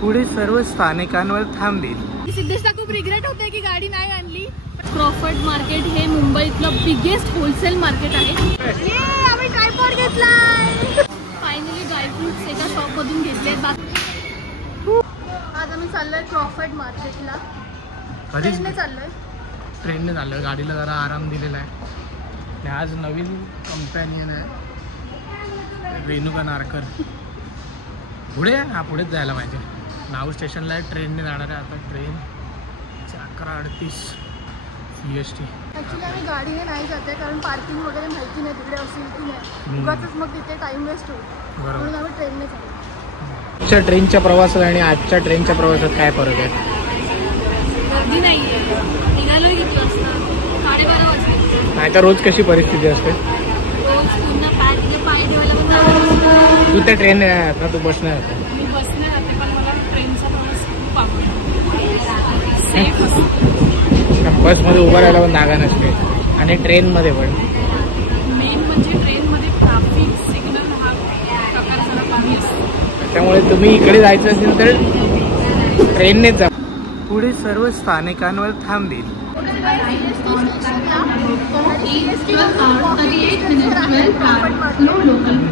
पुढे सर्व स्थानकांवर थांबेल। सिद्धेशला खूप रिग्रेट होते की गाडी नाही आणली। क्रॉफर्ड मार्केट हे मुंबईतलं बिगेस्ट होलसेल मार्केट आहे। आम्ही ट्रायपॉड घेतलाय। फायनली ड्रायफ्रुट्स एका शॉप मधून घेतले। आज आम्ही चाललोय क्रॉफर्ड मार्केटला। ट्रेनने चाललोय। गाडीला जरा आराम दिलेला आहे। आज नवीन कंपॅनियन आहे रेणुका नारकर। पुढे पुढेच जायला पाहिजे। नाऊ स्टेशनला आहे, ट्रेनने जाणार आहे। आता ट्रेन 11:38 CST। ॲक्च्युली आम्ही गाडीने नाही जाते कारण पार्किंग वगैरे माहिती नाही तिकडे असेल की नाही, उगाचच मग तिथे टाइम वेस्ट होईल, म्हणून आम्ही ट्रेनने चाललो। आजच्या ट्रेनच्या प्रवासात आणि आजच्या ट्रेनच्या प्रवासात काय फरक आहे? गर्दी नाही आहे। निघालोय किती वाजता? 12:30 वाजता। नाही तर रोज कशी परिस्थिती असते? रोज पुन्हा पाय ठेवायला पण जावं। तू त्या ट्रेन ना तू बसने जाते? मी बसने जाते, पण मला ट्रेनचा प्रवास खूप आवडतो। सेफ असतो। बसमध्ये उभं राहायला पण जागा नसते आणि ट्रेनमध्ये पण मेन म्हणजे ट्रेनमध्ये ट्रॅफिक सिग्नल हा प्रकार जरा कमी असतो। त्यामुळे तुम्ही इकडे जायचं असेल तर ट्रेननेच जा। पुढे सर्व स्थानकांवर थांबेल।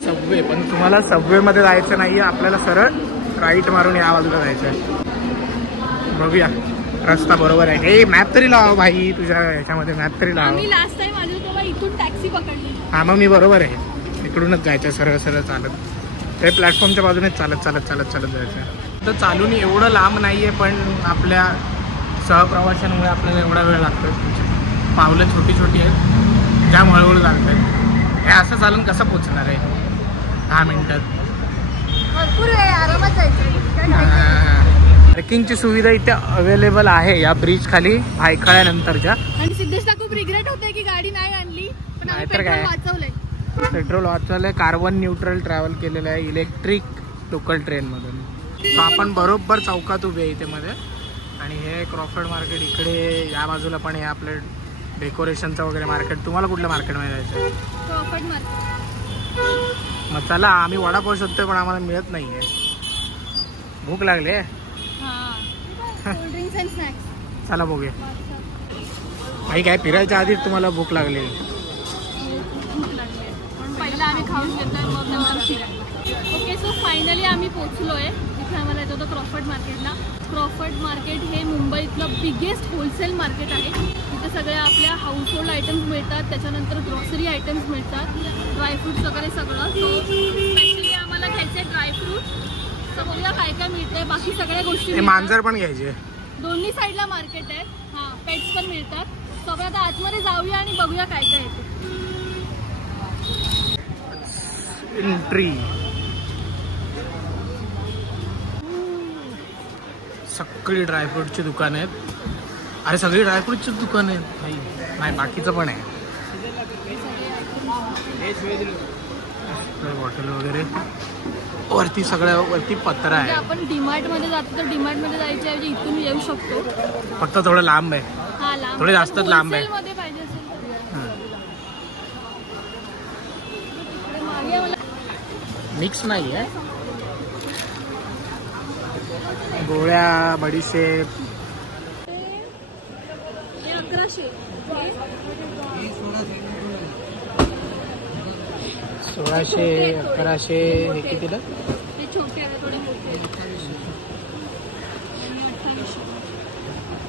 सबवे, पण तुम्हाला सबवे मध्ये जायचं नाहीये, आपल्याला सरळ राईट मारून या बाजूला जायचं आहे। बघूया रस्ता बरोबर आहे। हे मॅप तरी लाव भाई, तुझ्या ह्याच्यामध्ये मॅप तरी लाव। मी लास्ट टाइम आलो तेव्हा इथून टॅक्सी पकडली। हा मग मी बरोबर आहे, इकडूनच जायचं सरळ सरळ चालत। ते प्लॅटफॉर्मच्या बाजूनेच चालत चालत चालत चालत जायचं। तर चालून एवढं लांब नाहीये, पण आपल्या सहप्रवाशांमुळे आपल्याला एवढा वेळ लागतो। पावलं छोटी छोटी आहेत, ज्या हळूहळू लागत आहेत। हे असं चालून कसं पोचणार आहे 10 मिनिटात? भरपूर वेळ आरामात जायचं। पार्किंगची सुविधा इथे अवेलेबल आहे या ब्रिज खाली भायखळ्यानंतरच्या। आणि सिद्धेशला खूप रिग्रेट होते की गाडी नाही आणली, पण आम्ही पेट्रोल वाचवलंय। पेट्रोल वाचवलंय, कार्बन न्यूट्रल ट्रॅव्हल केलेलं आहे इलेक्ट्रिक लोकल ट्रेनमधून। तर आपण बरोबर चौकात उभे आहे इथे मध्ये। आणि हे क्रॉफर्ड मार्केट इकडे या बाजूला पण आहे आपलं डेकोरेशनचं वगैरे मार्केट। तुम्हाला कुठलं मार्केटमध्ये जायचं? Crawford market. मग चला, आम्ही वडापाव शोधतोय पण आम्हाला मिळत नाहीये। भूक लागली आहे। Cold drinks and snacks. चला बघूया। काही काय फिरायच्या आधीच तुम्हाला भूक लागली? पहिला आम्ही खाऊन घेतोय, मग नंतर फिरायला। ओके, सो फायनली आम्ही पोहोचलोय इथे। आम्हाला येतो होतं क्रॉफर्ड मार्केटला। क्रॉफर्ड मार्केट हे मुंबईतलं बिगेस्ट होलसेल मार्केट आहे। इथे सगळ्या आपल्या हाऊसहोल्ड आयटम्स मिळतात, त्याच्यानंतर ग्रॉसरी आयटम्स मिळतात, ड्रायफ्रुट्स वगैरे सगळं। सो स्पेशली आम्हाला घ्यायचे ड्रायफ्रूट। तर बघूया काय काय मिळतंय। बाकी सगळ्या गोष्टी, मांजर पण घ्यायचे, दोन्ही साईडला मार्केट आहे। हां, पेट्स पण मिळतात। सगळं आता आतमध्ये जाऊया आणि बघूया काय काय येते। एंट्री। सगळी ड्रायफ्रूटची दुकान आहेत। अरे सगळी ड्रायफ्रूटची दुकान आहेत नाही, बाकीचं पण आहे। बॉटल वगैरे वरती, सगळ्या वरती पत्रा आहे। आपण डीमार्ट मध्ये जातो तर डीमार्ट मध्ये जायच्या ऐवजी इथून येऊ शकतो। फक्त थोडं लांब आहे। हा, लांब, थोडे जास्तच लांब आहे। मध्ये पाहिजे असेल मिक्स नाही आहे। गोळ्या, बडीशेप 1100, 1600, 1100 हे कितीला? हे छोटे आहे, थोडे मोठे।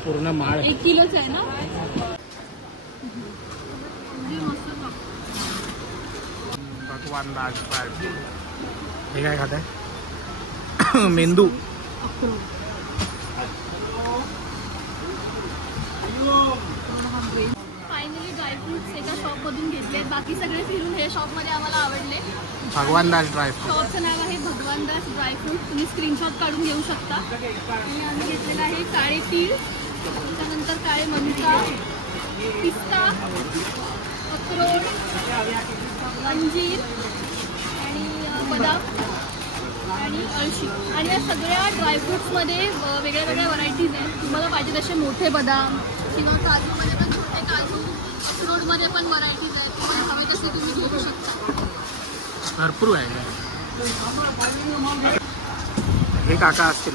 पूर्ण माळ 1 किलोच आहे ना? भगवान दास पार्टी। हे काय खात आहे? मेंदू। फायनली ड्रायफ्रुट्स एका शॉप मधून घेतले। बाकी सगळे फिरून हे शॉप मध्ये आम्हाला आवडले। भगवान दास ड्रायफ्रूट। शॉपचं नाव आहे भगवान दास ड्रायफ्रूट। तुम्ही स्क्रीनशॉट काढून घेऊ शकता। आणि आम्ही घेतलेलं आहे काळे तीळ, त्यानंतर काळे मनुका, पिस्ता, अक्रोड, अंजीर आणि बदाम आणि अळशी। आणि या सगळ्या ड्रायफ्रुट्समध्ये वेगळ्या वेगळ्या व्हरायटीज आहेत। तुम्हाला पाहिजे तसे मोठे बदाम किंवा काजूमध्ये पण छोटे काजू, अक्रोडमध्ये पण व्हरायटीज आहेत। तुम्हाला हवे तसे तुम्ही घेऊ शकता। भरपूर आहे। हे काका असतील.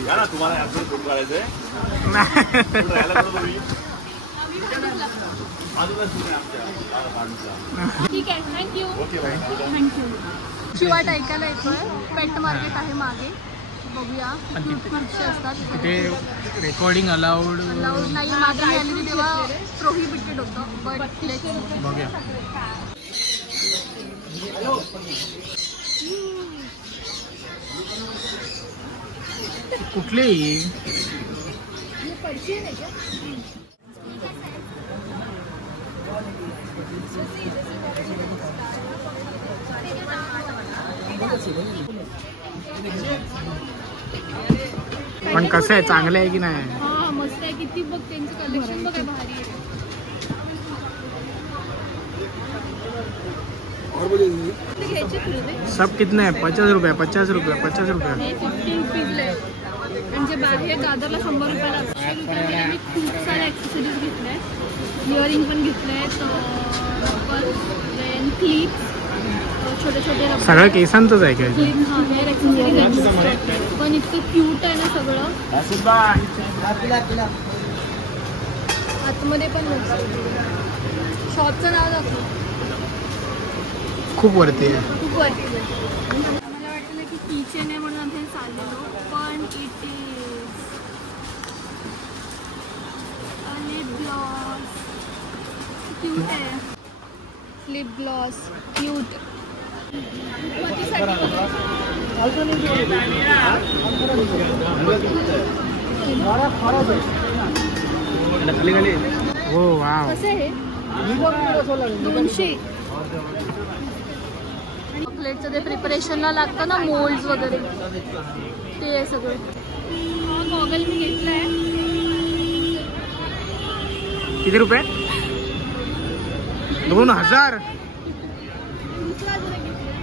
ठीक आहे, थँक्यू. थँक्यू. शिवाट ऐकायला येतोय. पेट मार्केट आहे मागे, बघूया. पक्षी असतात ते रेकॉर्डिंग अलाउड नाही. मागे मी आलेली तेव्हा प्रोहिबिटेड होतं, बट बघूया. कुठली पण कसं आहे, चांगलं आहे की नाही? हा मस्त आहे. किती बघ त्यांचं कलेक्शन बघ, भारी आहे. सब कितने है? 50 रुपये 50 रुपये 50 रुपये. हे 50 रुपीजला आहे. म्हणजे बाहेर दादरला 100 रुपयाला असते. आम्ही खूप सारे ॲक्सेसरीज घेतले आहेत. इयरिंग पण घेतले आहेत, देन क्लिप्स, छोटे छोटे रबर. सगळं केसांचंच आहे काय? क्लिप, हा हेअर ॲक्सेसरीज. पण इतकं क्यूट आहे ना सगळं. आतमध्ये पण शॉपचं नाव दाखव. खूप वरती आहे. खूप वरती. मला वाटलं की किचन आहे म्हणून आम्ही चाललेलो, पण it is lip gloss. Cute आहे. Lip gloss cute. हो वाव. कसं आहे? 200. चॉकलेटचं ते प्रिपरेशनला लागतं ना, मोल्ड्स वगैरे, ते आहे सगळं. हा गॉगल मी घेतलाय. किती रुपये? 2000. दुसरा अजून एक घेतलाय.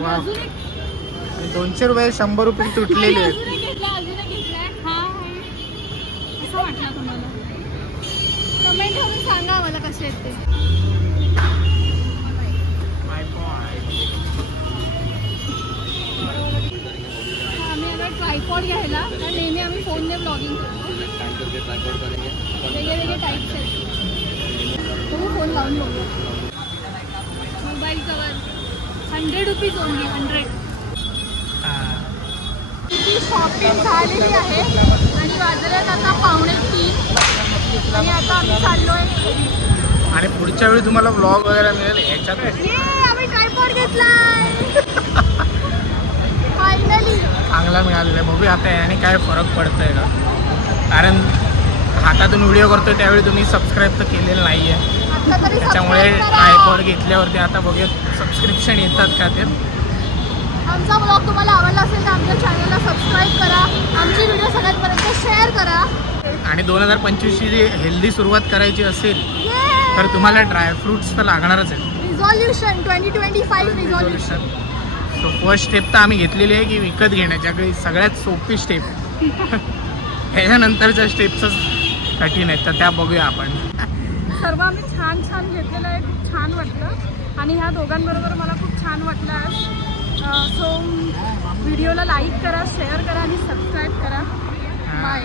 वाव. 200 रुपये 100 रुपये तुटलेले आहेत. अजून एक घेतलाय. हा कसं वाटला तुम्हाला? कमेंट करून सांगा मला कसे आहेत ते. आम्ही आता ट्रायपॉड घ्यायला, कारण नेहमी आम्ही फोनने ब्लॉगिंग करतो. वेगळे टाईप्स आहेत. तो फोन लावून बघू. Mobile cover 100 rupees only. 100. ती शॉपिंग झालेली आहे आणि वाजल्यात आता 2:45 आणि आता आम्ही चाललोय. आणि पुढच्या वेळी तुम्हाला व्लॉग वगैरे मिळेल ह्याच्यात. आम्ही ट्रायपॉड घेतलाय फायनली. चांगला मिळालेला आहे. बघूया आता याने काय फरक पडतोय का, कारण हातातून व्हिडिओ करतोय त्यावेळी तुम्ही सबस्क्राईब तर केलेलं नाही आहे. त्याच्यामुळे ट्रायपॉड घेतल्यावरती आता बघूया सबस्क्रिप्शन येतात का ते. आमचा ब्लॉग तुम्हाला आवडला असेल तर आमच्या चॅनलला सबस्क्राईब करा. आमची व्हिडिओ सगळ्यांपर्यंत शेअर करा. आणि 2025ची जी हेल्दी सुरुवात करायची असेल तर तुम्हाला ड्रायफ्रुट्स तर लागणारच आहे. Resolution 2025 resolution. So first step तर आम्ही घेतलेली आहे की विकत घेण्याच्याकडे सगळ्यात सोपी स्टेप. ह्याच्यानंतरच्या स्टेप्सच कठीण आहेत, तर त्या बघूया आपण. सर्व आम्ही छान छान घेतलेलं आहे. खूप छान वाटलं आणि ह्या दोघांबरोबर मला खूप छान वाटलं आज. सो व्हिडिओला लाईक करा, शेअर करा आणि सबस्क्राईब करा. बाय.